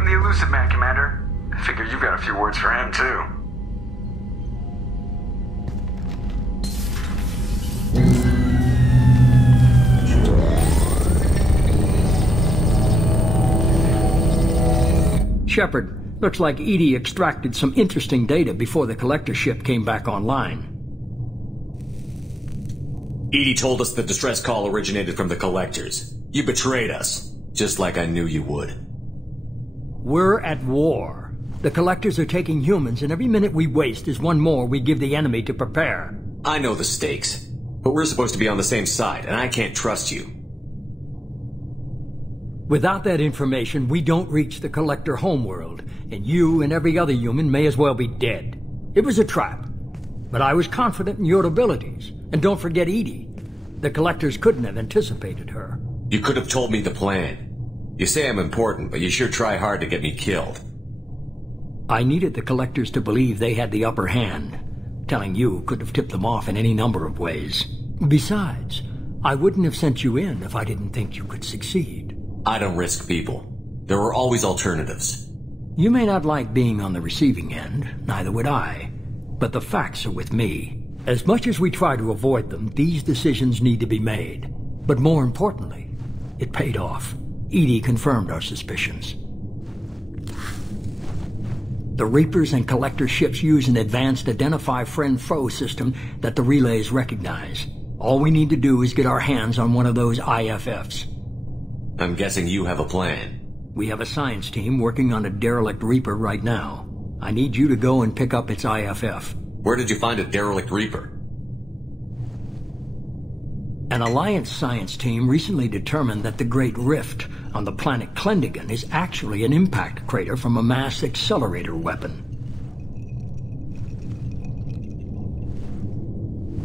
Elusive Man, Commander. I figure you've got a few words for him, too. Shepard, looks like Edie extracted some interesting data before the collector ship came back online. Edie told us the distress call originated from the collectors. You betrayed us, just like I knew you would. We're at war. The collectors are taking humans, and every minute we waste is one more we give the enemy to prepare. I know the stakes, but we're supposed to be on the same side, and I can't trust you. Without that information, we don't reach the collector homeworld, and you and every other human may as well be dead. It was a trap, but I was confident in your abilities. And don't forget Edie. The collectors couldn't have anticipated her. You could have told me the plan. You say I'm important, but you sure try hard to get me killed. I needed the collectors to believe they had the upper hand. Telling you could have tipped them off in any number of ways. Besides, I wouldn't have sent you in if I didn't think you could succeed. I don't risk people. There are always alternatives. You may not like being on the receiving end, neither would I. But the facts are with me. As much as we try to avoid them, these decisions need to be made. But more importantly, it paid off. Edie confirmed our suspicions. The Reapers and Collector ships use an advanced Identify Friend-Foe system that the relays recognize. All we need to do is get our hands on one of those IFFs. I'm guessing you have a plan. We have a science team working on a derelict Reaper right now. I need you to go and pick up its IFF. Where did you find a derelict Reaper? An Alliance science team recently determined that the Great Rift on the planet Klendigan is actually an impact crater from a mass accelerator weapon.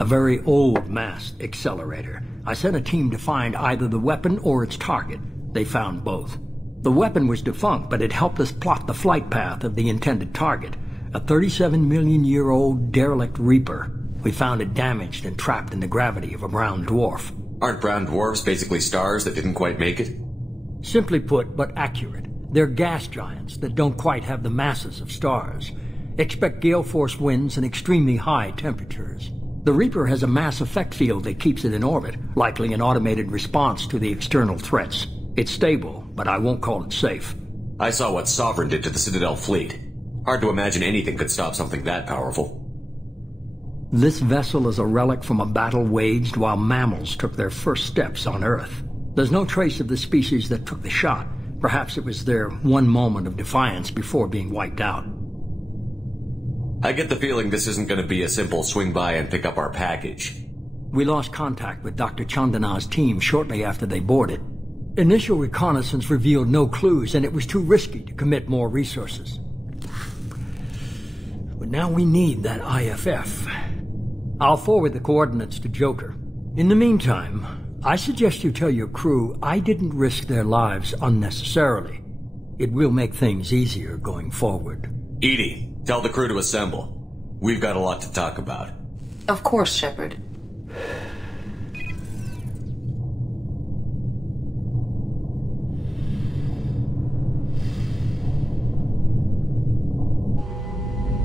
A very old mass accelerator. I sent a team to find either the weapon or its target. They found both. The weapon was defunct, but it helped us plot the flight path of the intended target, a 37-million-year-old derelict Reaper. We found it damaged and trapped in the gravity of a brown dwarf. Aren't brown dwarfs basically stars that didn't quite make it? Simply put, but accurate. They're gas giants that don't quite have the masses of stars. Expect gale force winds and extremely high temperatures. The Reaper has a mass effect field that keeps it in orbit, likely an automated response to the external threats. It's stable, but I won't call it safe. I saw what Sovereign did to the Citadel fleet. Hard to imagine anything could stop something that powerful. This vessel is a relic from a battle waged while mammals took their first steps on Earth. There's no trace of the species that took the shot. Perhaps it was their one moment of defiance before being wiped out. I get the feeling this isn't going to be a simple swing by and pick up our package. We lost contact with Dr. Chandana's team shortly after they boarded. Initial reconnaissance revealed no clues, and it was too risky to commit more resources. But now we need that IFF. I'll forward the coordinates to Joker. In the meantime, I suggest you tell your crew I didn't risk their lives unnecessarily. It will make things easier going forward. Edie, tell the crew to assemble. We've got a lot to talk about. Of course, Shepard.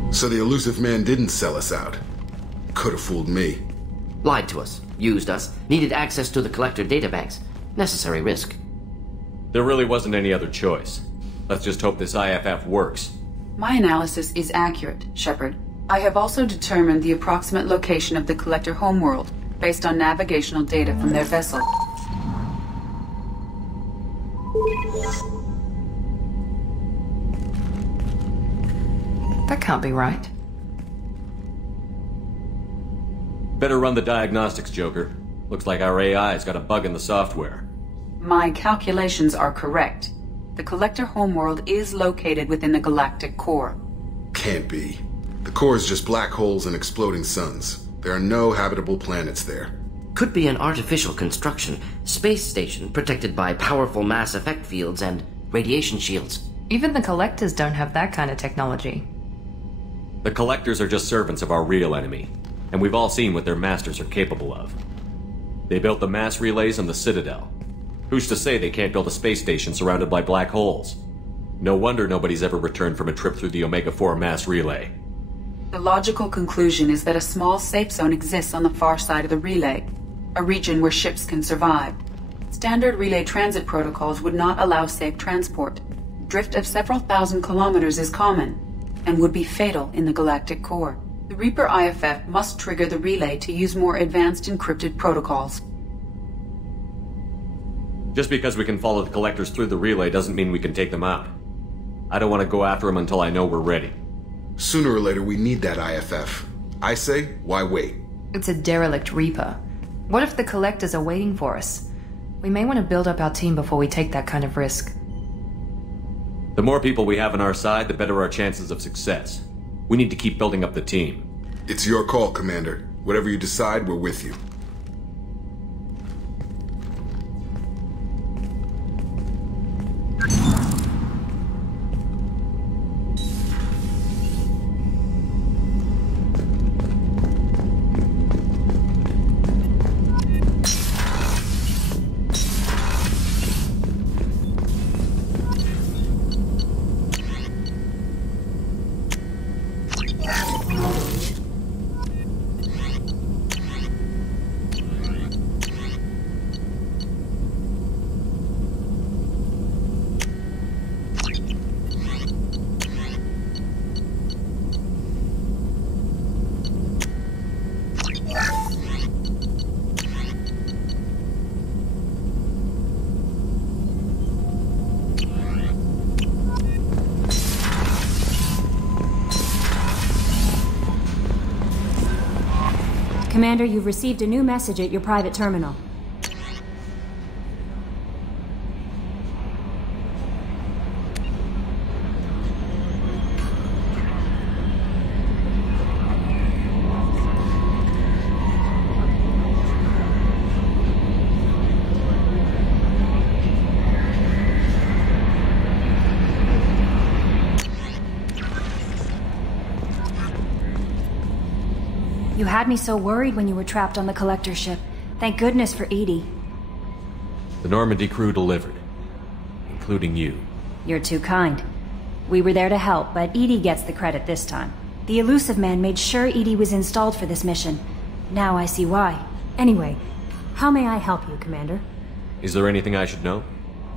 So the elusive man didn't sell us out. Could have fooled me. Lied to us, used us, needed access to the Collector databanks. Necessary risk. There really wasn't any other choice. Let's just hope this IFF works. My analysis is accurate, Shepard. I have also determined the approximate location of the Collector homeworld based on navigational data from their vessel. That can't be right. Better run the diagnostics, Joker. Looks like our AI's got a bug in the software. My calculations are correct. The Collector homeworld is located within the galactic core. Can't be. The core is just black holes and exploding suns. There are no habitable planets there. Could be an artificial construction, space station protected by powerful mass effect fields and radiation shields. Even the Collectors don't have that kind of technology. The Collectors are just servants of our real enemy, and we've all seen what their masters are capable of. They built the mass relays on the Citadel. Who's to say they can't build a space station surrounded by black holes? No wonder nobody's ever returned from a trip through the Omega-4 mass relay. The logical conclusion is that a small safe zone exists on the far side of the relay, a region where ships can survive. Standard relay transit protocols would not allow safe transport. Drift of several thousand kilometers is common, and would be fatal in the galactic core. The Reaper IFF must trigger the relay to use more advanced encrypted protocols. Just because we can follow the Collectors through the relay doesn't mean we can take them out. I don't want to go after them until I know we're ready. Sooner or later, we need that IFF. I say, why wait? It's a derelict Reaper. What if the Collectors are waiting for us? We may want to build up our team before we take that kind of risk. The more people we have on our side, the better our chances of success. We need to keep building up the team. It's your call, Commander. Whatever you decide, we're with you. Commander, you've received a new message at your private terminal. You had me so worried when you were trapped on the Collector ship. Thank goodness for Edie. The Normandy crew delivered, including you. You're too kind. We were there to help, but Edie gets the credit this time. The Elusive Man made sure Edie was installed for this mission. Now I see why. Anyway, how may I help you, Commander? Is there anything I should know?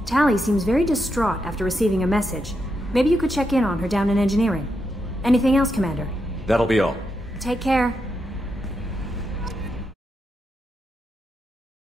Tally seems very distraught after receiving a message. Maybe you could check in on her down in engineering. Anything else, Commander? That'll be all. Take care.